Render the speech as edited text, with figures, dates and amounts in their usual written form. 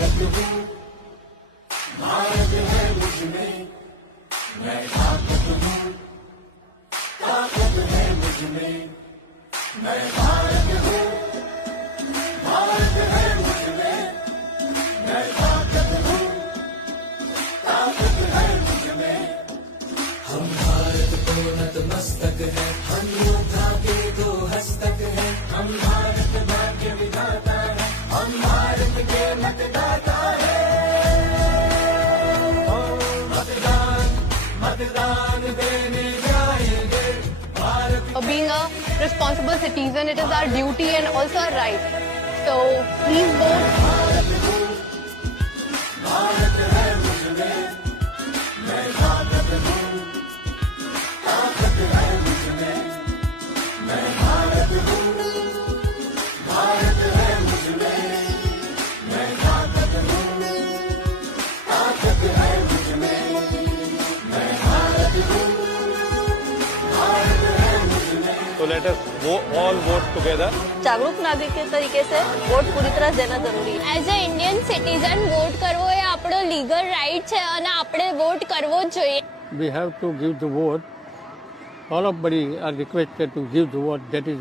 भारत हूँ, भारत है मुझमें, मैं ताकत हूँ, ताकत है मुझमें, मैं भारत हूँ, भारत है मुझमें, मैं ताकत हूँ, ताकत है मुझमें। हम भारत को नतमस्तक है, हम योद्धा के दो हस्तक है, हम भारत भाग्य विधाता है, हम भारत के मतदाता है। मतदान मतदान देने जाएंगे Bharat. Being a responsible citizen, it is our duty and also our right. So please vote. Bharat हूँ, भारत है मुझमें, मैं ताकत हूँ, ताकत है मुझमें, मैं भारत हूँ, भारत है मुझमें, मैं ताकत हूँ, ताकत है मुझमें, मैं भारत हूँ, भारत है मुझमें। तो let us all vote together. जागरूक नागरिक के तरीके से वोट पूरी तरह देना जरूरी है। As a Indian citizen vote કરવો એ આપણો લીગલ રાઇટ છે અને આપણે વોટ કરવો જ જોઈએ. We have to give the vote. All of body are requested to give the vote. That is